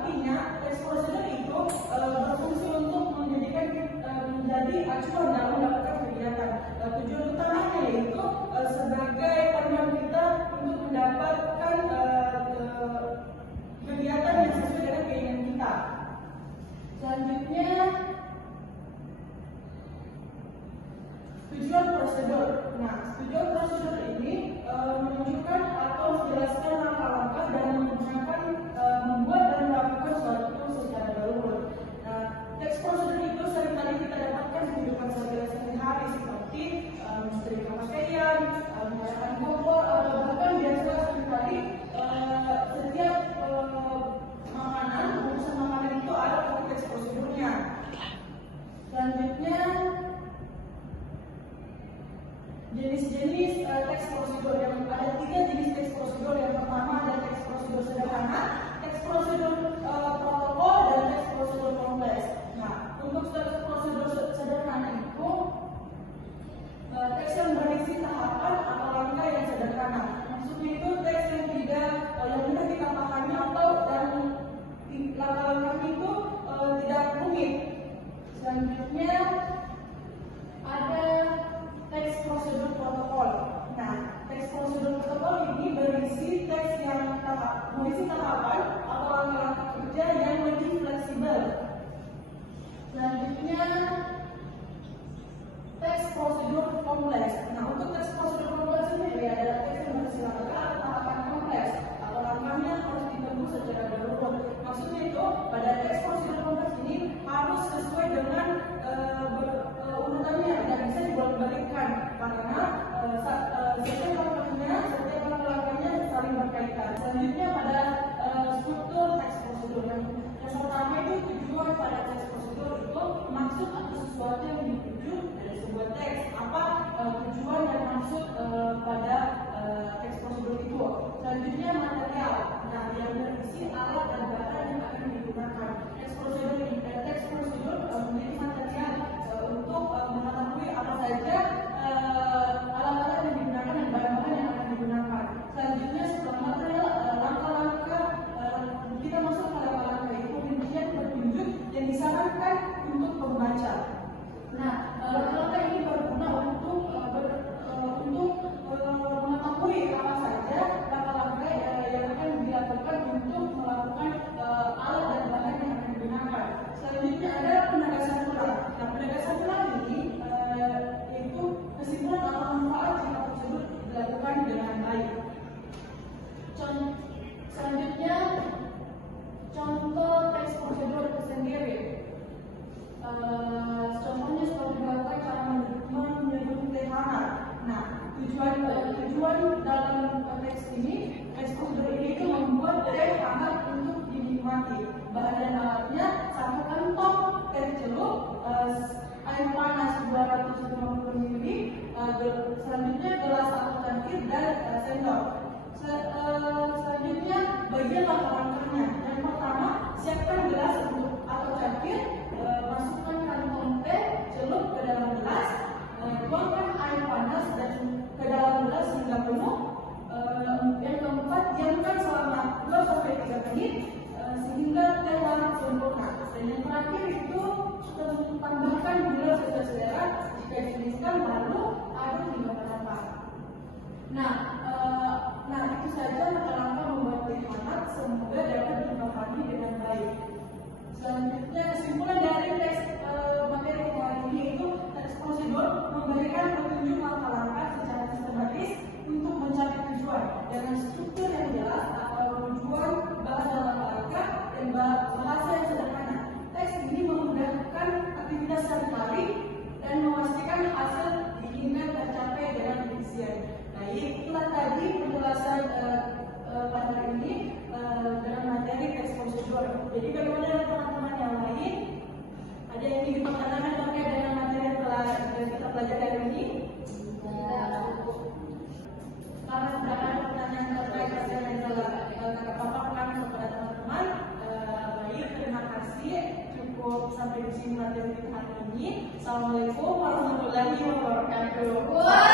artinya teks prosedur itu berfungsi untuk menjadi acuan dalam melakukan kegiatan. Tujuan utamanya yaitu sebagai panduan kita untuk mendapatkan kegiatan yang sesuai dengan keinginan kita. Selanjutnya, tujuan prosedur. Nah, tujuan prosedur ini menunjukkan atau menjelaskan langkah-langkah dan menggunakan membuat dan melakukan suatu secara berurut. Nah, teks prosedur itu seringkali kita dapatkan di kehidupan sehari-hari seperti menyetrika pakaian, menyiapkan kompor, bahkan biasa seringkali setiap makanan, urusan makanan itu ada teks prosedurnya. Selanjutnya, jenis-jenis teks prosedur. Yang ada 3 jenis teks prosedur. Yang pertama ada teks prosedur sederhana, teks prosedur protokol, dan teks prosedur kompleks. Nah, untuk teks prosedur sederhana itu teks yang berisi tahapan atau langkah yang sederhana. Maksudnya itu teks yang mudah kita pahami atau dan langkah-langkah itu tidak rumit. Selanjutnya ada teks prosedur protokol. Nah, teks prosedur protokol ini berisi teks yang berisi tahapan atau langkah-langkah kerja yang lebih fleksibel. Selanjutnya, teks prosedur kompleks. Nah, untuk teks prosedur kompleks sendiri ada teks yang berisi langkah tahapan kompleks atau langkahnya harus ditempuh secara berurut. Maksudnya itu pada teks prosedur kompleks ini harus sesuai dengan urutannya, tidak bisa dibolak-balikkan karena setiap langkah-langkahnya saling berkaitan. Selanjutnya pada struktur teks prosedur. Yang pertama itu tujuan pada teks prosedur itu maksud atau sesuatu yang dituju dari sebuah teks. Apa tujuan dan maksud pada teks prosedur itu? Selanjutnya material. Nah, yang berisi alat dan bahan yang akan digunakan. Teks prosedur memiliki material untuk mengetahui apa saja alat-alat yang digunakan dan bahan-bahan yang akan digunakan. Selanjutnya setelah material, langkah-langkah kita masuk ke langkah-langkah itu rincian petunjuk yang disarankan untuk pembaca. Nah, langkah-langkah ini berguna untuk mengetahui apa saja langkah-langkah yang akan dilakukan untuk melakukan alat dan bahan yang akan digunakan. Selanjutnya ada penegasan ulang. Nah, penegasan ulang ini yaitu kesimpulan atau manfaat jika prosedur dilakukan dengan baik. Selanjutnya, contoh teks prosedur itu sendiri. Contohnya seperti dilakukan cara menyebut teh hangat. Nah, tujuan dalam teks ini, teks prosedur ini itu membuat teh hangat untuk dinikmati. Bahan dan alatnya 1 kantong teh celup, air panas 250 ml, selanjutnya gelas atau cangkir dan sendok. Selanjutnya bagian langkah-langkahnya. Yang pertama, siapkan gelas atau cangkir, masukkan kantong teh celup ke dalam gelas, tuangkan air panas dan ke dalam gelas hingga penuh. Yang keempat, diamkan selama 2-3 menit sehingga teh larut sempurna. Dan yang terakhir itu tambahkan gula sesuai selera. Jika diinginkan baru aduk hingga merata. Nah, itu saja langkah-langkah membuat teh hangat. Semoga dapat dipahami dengan baik. Selanjutnya, kesimpulan dari teks materi kali ini itu teks prosedur memberikan petunjuk langkah-langkah secara sistematis untuk mencapai tujuan dengan struktur yang jelas atau tujuan bahasa langkah-langkah dan bahasa yang sederhana. Teks ini memudahkan aktivitas sehari-hari dan memastikan hasil diinginkan tercapai dengan efisien. Nah, itulah tadi penjelasan pada hari ini dengan materi teks prosedur. Jadi bagaimana dengan teman-teman yang lain? Ada yang ingin dipertanyakan terkait dengan materi yang telah kita pelajari hari ini? Karena sudah ada pertanyaan terkait dengan yang telah kakak paparkan kepada teman-teman, baik, terima kasih. Cukup sampai di sini materi kita hari ini. Assalamualaikum warahmatullahi wabarakatuh.